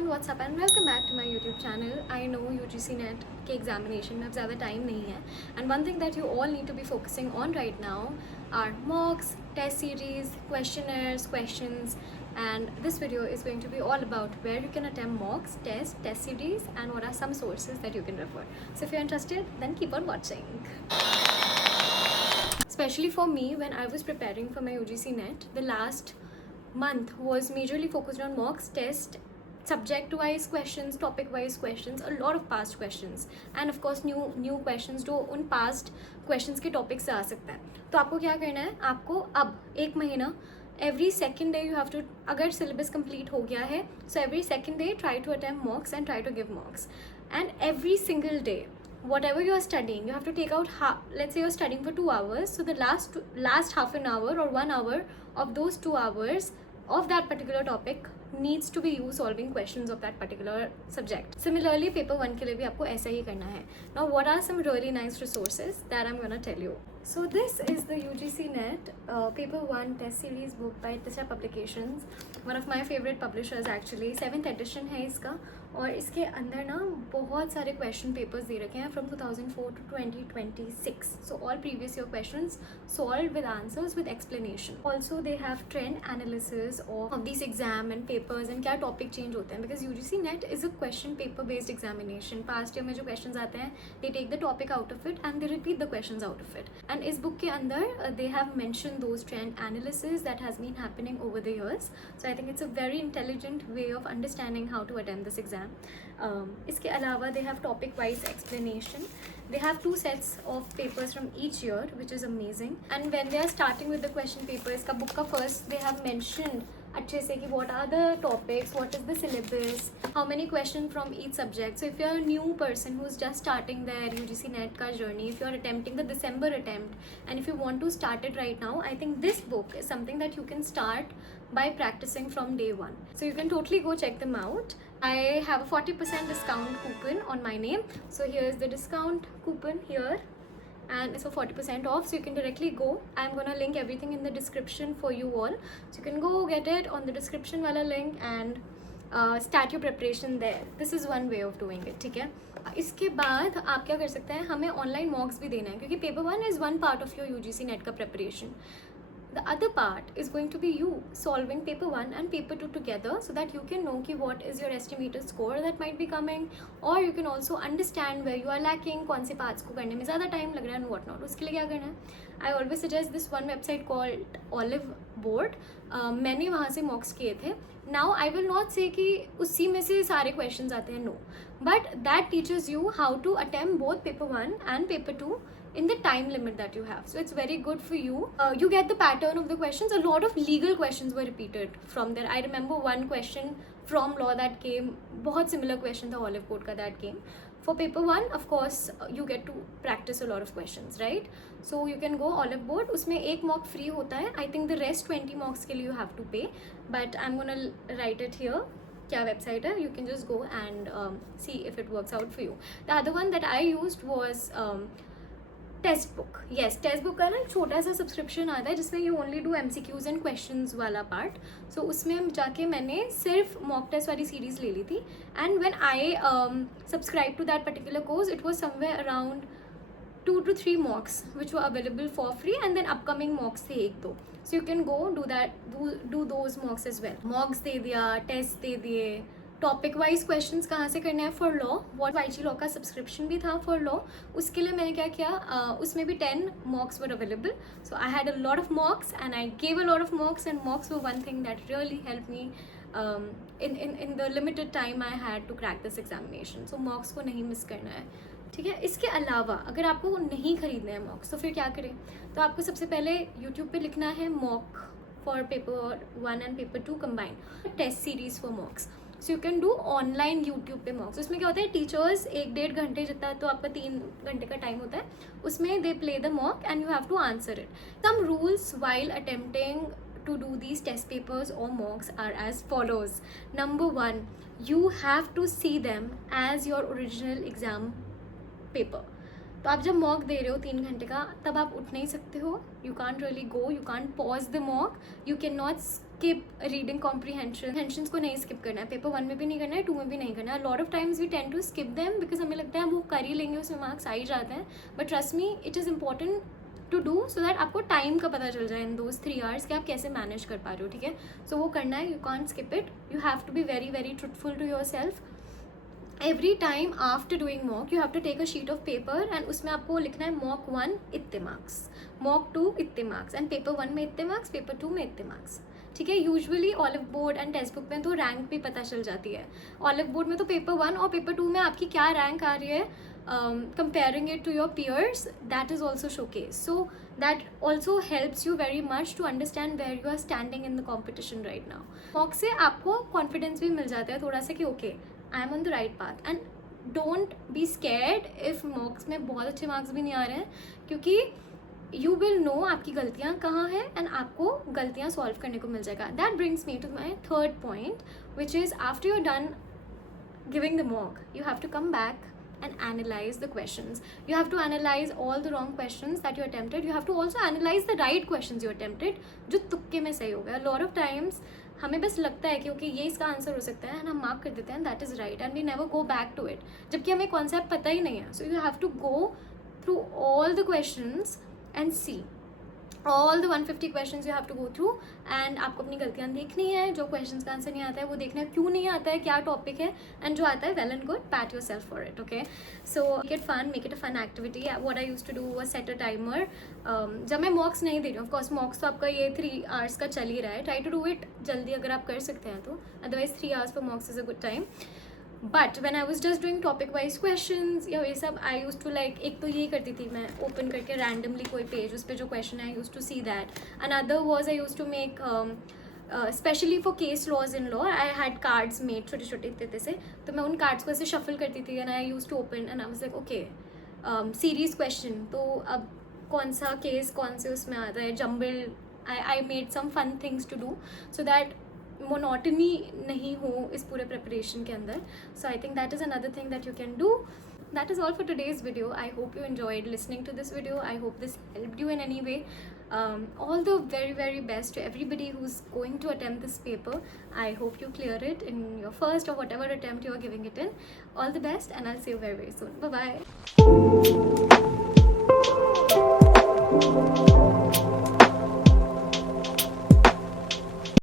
everyone, what's up and welcome back to my YouTube channel. I know UGC NET के examination में अब ज़्यादा time नहीं है and one thing that you all need to be focusing on right now are mocks, test series, questionnaires, questions, and this video is going to be all about where you can attempt mocks, test series, and what are some sources that you can refer. So if you're interested, then keep on watching. Especially for me, when I was preparing for my UGC NET, the last month was majorly focused on mocks, test, subject wise questions, topic wise questions, a lot of past questions, and of course new questions जो उन past questions के topic से आ सकता है. तो आपको क्या करना है, आपको अब एक महीना every second day you have to, अगर syllabus complete हो गया है, so every second day try to attempt mocks and try to give mocks, and every single day whatever you are studying, you have to take out let's say you're studying for 2 hours, so the last half an hour or 1 hour of those 2 hours of that particular topic needs to be you solving questions of that particular subject. Similarly, paper 1 के लिए भी आपको ऐसा ही करना है. Now what are some really nice resources that I'm gonna tell you. So this is the UGC NET paper 1 test series book by Tisha Publications, one of my favorite publishers actually. 7th edition है इसका, और इसके अंदर ना बहुत सारे question papers दे रखे हैं from 2004 to 2026. So all previous year questions solved with answers with explanation. Also they have trend analysis of these exam and papers and क्या topic change होते हैं, because UGC NET is a question paper based examination. Past year में जो questions आते हैं, they take the topic out of it and they repeat the questions out of it. And इस book के अंदर they have mentioned those trend analysis that has been happening over the years. So I think it's a very intelligent way of understanding how to attempt this exam. इसके अलावा they have topic wise explanation. They have 2 sets of papers from each year, which is amazing. And when they are starting with the question papers का book का first they have mentioned अच्छे से कि what are the topics, what is the syllabus, how many questions from each subject. So if you're a new person who's just starting their UGC NET का journey, if you're attempting the December attempt and if you want to start it right now, I think this book is something that you can start by practicing from day 1. So you can totally go check them out. I have a 40% discount coupon on my name. So here's the discount coupon here, and it's for 40% off, so you can directly go. I'm gonna link everything in the description for you all, so you can go get it on the description wala link and start your preparation there. This is one way of doing it. ठीक है, इसके बाद आप क्या कर सकते हैं, हमें ऑनलाइन मॉक्स भी देना है, क्योंकि paper 1 is one part of your UGC NET का preparation. The other part is going to be you solving paper 1 and paper 2 together, so that you can know ki what is your estimated score that might be coming, or you can also understand where you are lacking, कौन से parts को करने में ज़्यादा time लग रहा है and what not. उसके लिए क्या करना है, I always suggest this one website called Olive Board. मैंने वहाँ से mocks किए थे. Now I will not say कि उसी में से सारे questions आते हैं, no, but that teaches you how to attempt both paper 1 and paper 2 in the time limit that you have. So it's very good for you. You get the pattern of the questions. A lot of legal questions were repeated from there. I remember one question from law that came, बहुत similar question था Olive Board का that came. For paper 1, of course, you get to practice a lot of questions, right? So you can go Olive Board. उसमें एक mock free होता है. I think the rest 20 mocks के लिए you have to pay. But I'm gonna write it here. क्या website है? You can just go and see if it works out for you. The other one that I used was Testbook. Yes, Testbook का ना एक छोटा सा subscription आता है जिसमें you only do MCQs and questions वाला part. So उसमें जाके मैंने सिर्फ मॉक टेस्ट वाली सीरीज़ ले ली थी, and when I subscribe to that particular course it was somewhere around 2 to 3 mocks which were available for free, and then upcoming mocks थे 1-2. So you can go do those mocks as well. mocks दे दिया, test दे दिए. Topic wise questions कहाँ से करना है for law, what YG law का subscription भी था फॉर लॉ. उसके लिए मैंने क्या किया, उसमें भी 10 मॉक्स वर available. So I had a lot of मॉक्स and I gave a lot of मॉक्स, and मॉक्स were one thing that really help me in the limited time I had to crack this examination. So मॉक्स को नहीं miss करना है, ठीक है. इसके अलावा अगर आपको नहीं खरीदना है मॉक्स, तो फिर क्या करें, तो आपको सबसे पहले यूट्यूब पे लिखना है mock for paper 1 and paper 2 combined, test series for mocks. So you can do online YouTube पे मॉक्स. उसमें क्या होता है, टीचर्स 1-1.5 घंटे जितना, तो आपका 3 घंटे का टाइम होता है, उसमें they play the mock and you have to answer it. Some rules while attempting to do these test papers or mocks are as follows. Number 1, you have to see them as your original exam paper. तो आप जब mock दे रहे हो 3 घंटे का, तब आप उठ नहीं सकते हो. You can't really go, you can't pause the mock, you can not skip reading comprehensions को नहीं skip करना है, पेपर 1 में भी नहीं करना है, 2 में भी नहीं करना है. lot of times we tend to skip them because हमें लगता है वो कर ही लेंगे, उसमें मार्क्स आ ही जाते हैं. but trust me, it is important to do so that आपको टाइम का पता चल जाए in those 3 hours कि आप कैसे मैनेज कर पा रहे हो. ठीक है, सो वो करना है, you can't skip it. you have to be very very truthful to yourself. every time after doing mock you have to take a sheet of paper and उसमें आपको लिखना है mock 1 इतने marks, mock 2 इतने marks and paper 1 में इतने marks, paper 2 में इतने marks. ठीक है, usually olive board and text book में तो रैंक भी पता चल जाती है. ऑलिव बोर्ड में तो पेपर 1 और पेपर 2 में आपकी क्या रैंक आ रही है, comparing it to your peers, that is also showcased. So that also helps you very much to understand where you are standing in the competition right now. mock से आपको confidence भी मिल जाता है थोड़ा सा कि okay, I am on the right path. and don't be scared if mocks में बहुत अच्छे marks भी नहीं आ रहे हैं, क्योंकि you will know आपकी गलतियाँ कहाँ हैं and आपको गलतियाँ solve करने को मिल जाएगा. That brings me to my third point, which is after you're done giving the mock, you have to come back and analyze the questions. You have to analyze all the wrong questions that you attempted. You have to also analyze the right questions you attempted, जो तुक्के में सही हो गया. A lot of times हमें बस लगता है कि ओके ये इसका आंसर हो सकता है एंड हम मार्क कर देते हैं, that is right and we never go back to it, जबकि हमें कॉन्सेप्ट पता ही नहीं है. So you have to go through all the questions and see all the 150 questions you have to go through and आपको अपनी गलतियाँ देखनी है. जो questions का आंसर नहीं आता है वो देखना है क्यों नहीं आता है, क्या टॉपिक है, एंड जो आता है well and good, pat yourself for it. okay, so make it fun, make it a fun activity. what I used to do was set a timer. जब मैं mocks नहीं दे रही हूँ, of course mocks तो आपका ये 3 hours का चल ही रहा है, try to do it जल्दी अगर आप कर सकते हैं तो, otherwise 3 hours for mocks is a good time. But when I was just doing topic wise questions या ये सब, I used to like, एक तो यही करती थी मैं, ओपन करके randomly कोई पेज, उस पर जो क्वेश्चन है I used to see that. Another was I used to make especially for case laws in law, I had cards made छोटे छोटे इतने से, तो मैं उन कार्ड्स को ऐसे shuffle करती थी and I used to open and I was like okay, series question, तो अब कौन सा केस कौन से उसमें आता है, jumble. I made some fun things to do so that monotony नहीं हो इस पूरे प्रिपरेशन के अंदर. So I think that is another thing that you can do. That is all for today's video. I hope you enjoyed listening to this video. I hope this helped you in any way. All the very very best to everybody who's going to attempt this paper. I hope you clear it in your first or whatever attempt you are giving it in. All the best and I'll see you very very soon. Bye bye.